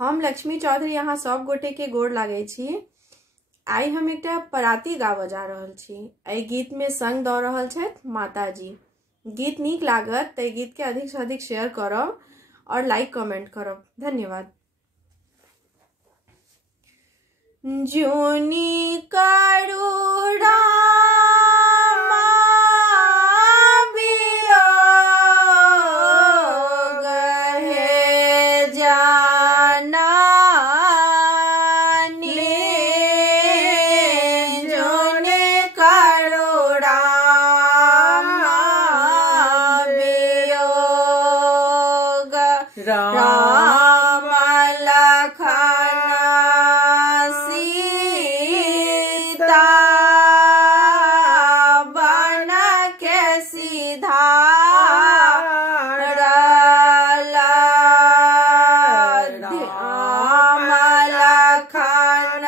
हम लक्ष्मी चौधरी यहाँ सब गोटे के गोड़ लागे छी। आई हम एक पराती गाव जा रहल छी। एहि गीत में संग द रहल छथि माता जी। गीत नीक लागत तो गीत के अधिक से अधिक शेयर करब और लाइक कमेंट करब। धन्यवाद। जोनी करुणा राम लखन सीता बन के सिधारल। राम लखन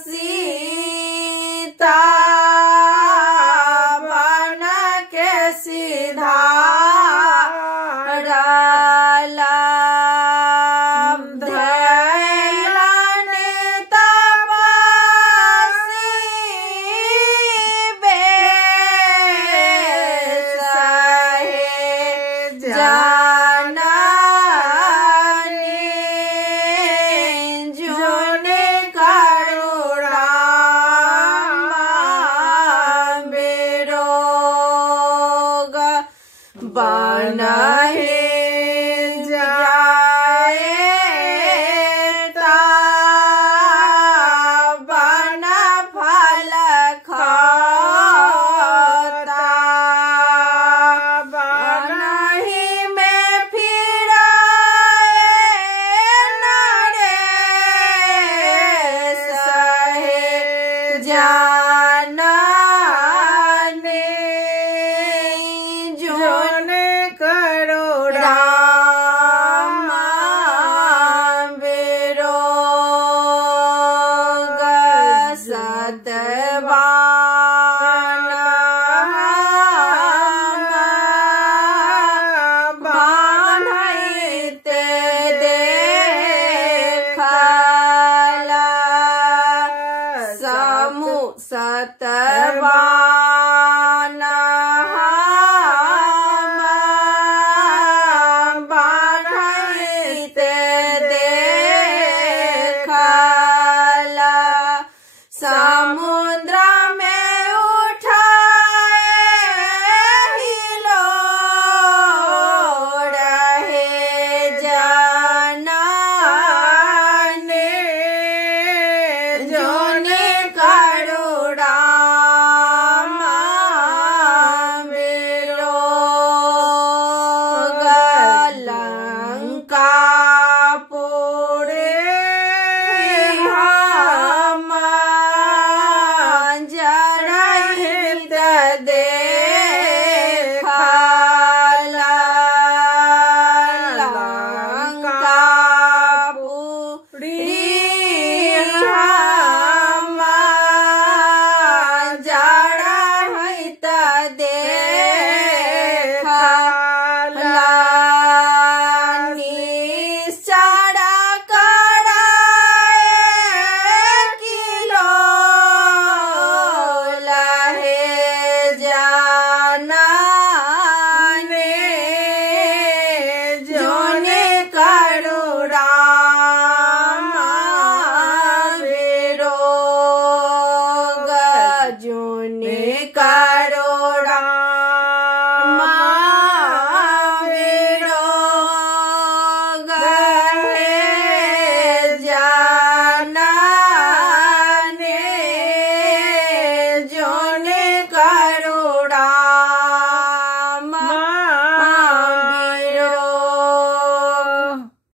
सीता बन के सिधारल।